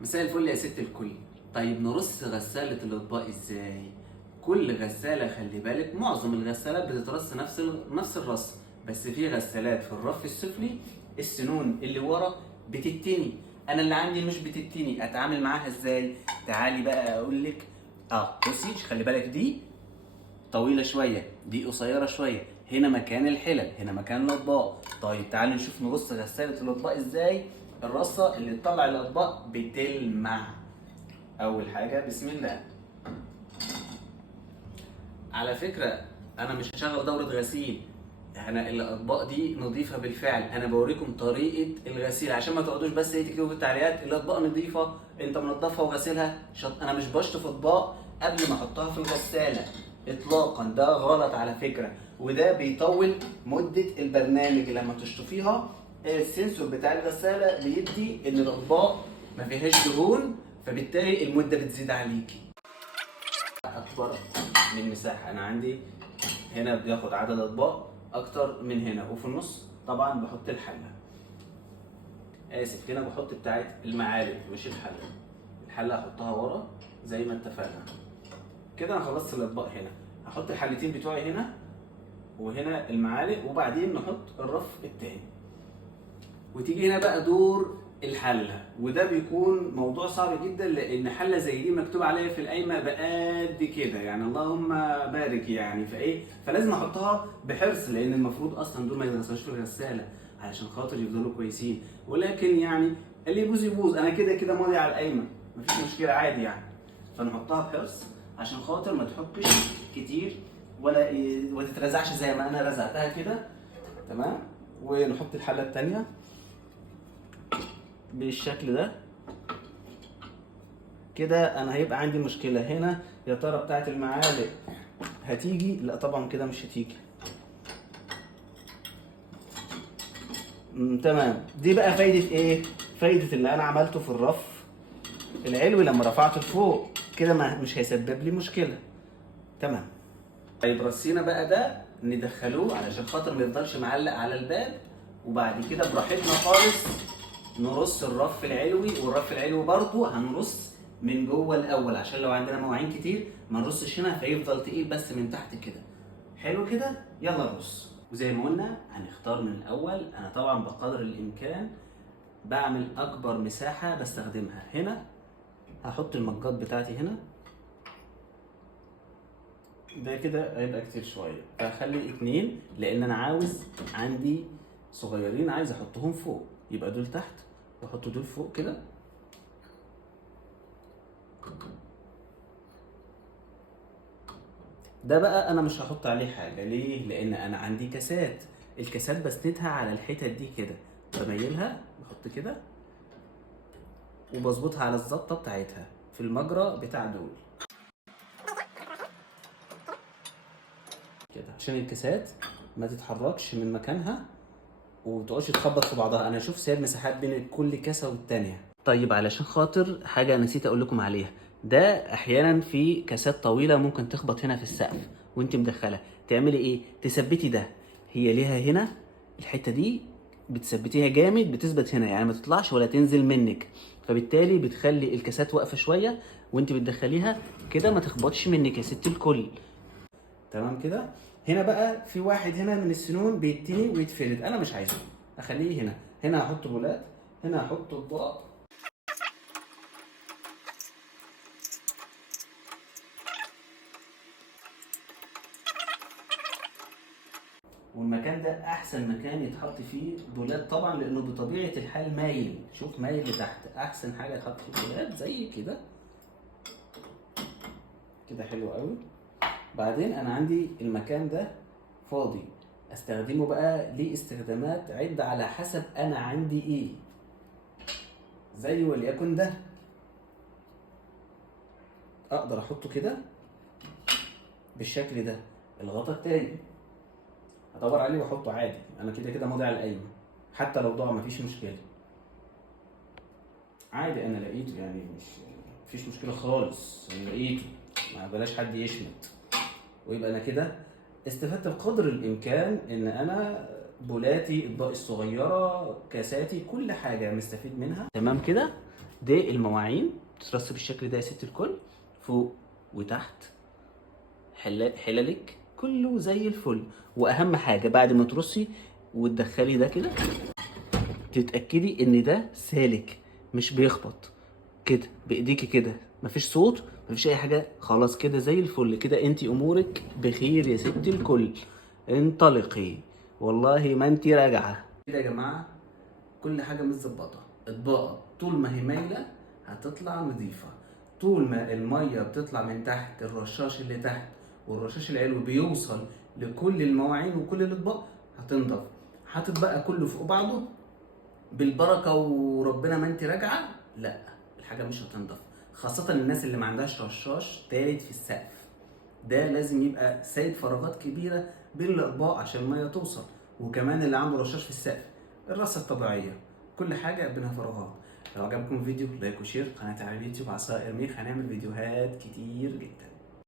مساء الفل يا ست الكل. طيب نرص غسالة الأطباق ازاي؟ كل غسالة خلي بالك، معظم الغسالات بتترص نفس الرص، بس في غسالات في الرف السفلي السنون اللي ورا بتتني. انا اللي عندي مش بتتني، اتعامل معاها ازاي؟ تعالي بقى اقول لك. بصي خلي بالك، دي طويلة شوية، دي قصيرة شوية، هنا مكان الحلل، هنا مكان الأطباق. طيب تعالوا نشوف نرص غسالة الأطباق ازاي. الرصة اللي تطلع الأطباق بتلمع. أول حاجة بسم الله. على فكرة أنا مش هشغل دورة غسيل، احنا الأطباق دي نظيفة بالفعل، أنا بوريكم طريقة الغسيل عشان ما تقعدوش بس تكتبوا في التعليقات الأطباق نظيفة، أنت منضفها وغسيلها أنا مش بشطف أطباق قبل ما أحطها في الغسالة إطلاقا، ده غلط على فكرة، وده بيطول مدة البرنامج. لما تشطفيها السنسور بتاع الغسالة بيدي إن الأطباق ما فيهاش دهون، فبالتالي المدة بتزيد عليكي. اكبر من مساحه انا عندي هنا بياخد عدد اطباق اكتر من هنا، وفي النص طبعا بحط الحله. اسف، هنا بحط بتاعت المعالق مش الحله. الحله احطها ورا زي ما اتفقنا كده. انا خلصت الاطباق هنا، هحط الحلتين بتوعي هنا وهنا المعالق، وبعدين نحط الرف التاني. وتيجي هنا بقى دور الحله، وده بيكون موضوع صعب جدا لان حله زي دي مكتوب عليها في القايمه بقد كده، يعني اللهم بارك يعني، فلازم احطها بحرص، لان المفروض اصلا دول ما يتغسلوش في الغساله علشان خاطر يفضلوا كويسين. ولكن يعني اللي يبوظ يبوظ، انا كده كده ماضي على القايمه، مفيش مشكله عادي يعني. فنحطها بحرص عشان خاطر ما تحكش كتير ولا تترزعش زي ما انا رزعتها كده. تمام. ونحط الحله الثانيه بالشكل ده كده. انا هيبقى عندي مشكله هنا، يا ترى بتاعت المعالق هتيجي؟ لا طبعا كده مش هتيجي. تمام. دي بقى فايده ايه؟ فايده اللي انا عملته في الرف العلوي لما رفعته لفوق كده، مش هيسبب لي مشكله. تمام. طيب رصينا بقى ده ندخلوه علشان خاطر ما يفضلش معلق على الباب، وبعد كده براحتنا خالص نرص الرف العلوي. والرف العلوي برضو هنرص من جوه الاول، عشان لو عندنا مواعين كتير ما نرصش هنا فيفضل تقيل بس من تحت كده. حلو كده، يلا نرص. وزي ما قلنا هنختار من الاول. انا طبعا بقدر الامكان بعمل اكبر مساحه بستخدمها. هنا هحط المجات بتاعتي هنا، ده كده هيبقى كتير شويه، فهخلي 2 لان انا عاوز عندي صغيرين عايز احطهم فوق، يبقى دول تحت واحط دول فوق كده. ده بقى انا مش هحط عليه حاجه، ليه؟ لان انا عندي كاسات، الكاسات بسندها على الحتت دي كده، بميلها بحط كده وبظبطها على الظبطه بتاعتها في المجرى بتاع دول كده، عشان الكاسات ما تتحركش من مكانها وتقعدش تخبط في بعضها. انا اشوف سايب مساحات بين كل كاسه والتانيه. طيب علشان خاطر حاجه نسيت اقول لكم عليها، ده احيانا في كاسات طويله ممكن تخبط هنا في السقف وانت مدخله، تعملي ايه؟ تثبتي ده، هي ليها هنا الحته دي بتثبتيها جامد، بتثبت هنا يعني ما تطلعش ولا تنزل منك، فبالتالي بتخلي الكاسات واقفه شويه وانت بتدخليها كده ما تخبطش منك يا ست الكل. تمام كده. هنا بقى في واحد هنا من السنون بيتني ويتفرد، انا مش عايزه، اخليه هنا. هنا هحط بولات، هنا هحط اطباق، والمكان ده احسن مكان يتحط فيه بولات طبعا، لانه بطبيعه الحال مايل، شوف مايل لتحت، احسن حاجه يتحط فيه بولات زي كده كده. حلو قوي. بعدين انا عندي المكان ده فاضي، استخدمه بقى ليه استخدامات عدة على حسب انا عندي ايه، زي وليكن ده اقدر احطه كده بالشكل ده. الغطا التاني هدور عليه واحطه عادي، انا كده كده ماضي على القايمه، حتى لو ضاع مفيش مشكله عادي، انا لقيته يعني مفيش مشكله خالص، انا لقيته، ما بلاش حد يشمت. ويبقى انا كده استفدت بقدر الامكان ان انا بولاتي، اطباقي الصغيره، كاساتي، كل حاجه مستفيد منها. تمام كده. دي المواعين تترص بالشكل ده يا ست الكل، فوق وتحت، حلالك كله زي الفل. واهم حاجه بعد ما ترصي وتدخلي ده كده، تتاكدي ان ده سالك مش بيخبط كده بايديكي كده، مفيش صوت مفيش اي حاجه، خلاص كده زي الفل. كده انت امورك بخير يا ست الكل. انطلقي والله ما انت راجعه كده يا جماعه. كل حاجه متظبطه، اطباقك طول ما هي مايله هتطلع نظيفه. طول ما الميه بتطلع من تحت الرشاش اللي تحت والرشاش العلوي بيوصل لكل المواعين وكل الاطباق هتنضف. هتتبقى كله فوق بعضه بالبركه وربنا ما انت راجعه، لا الحاجه مش هتنضف. خاصه الناس اللي ما عندهاش رشاش تالت في السقف، ده لازم يبقى سايب فراغات كبيره بين الاطباق عشان الميه توصل. وكمان اللي عنده رشاش في السقف، الرصه الطبيعيه، كل حاجه بينها فراغات. لو عجبكم الفيديو لايك وشير، قناتي على اليوتيوب عصائر ميخ، هنعمل فيديوهات كتير جدا.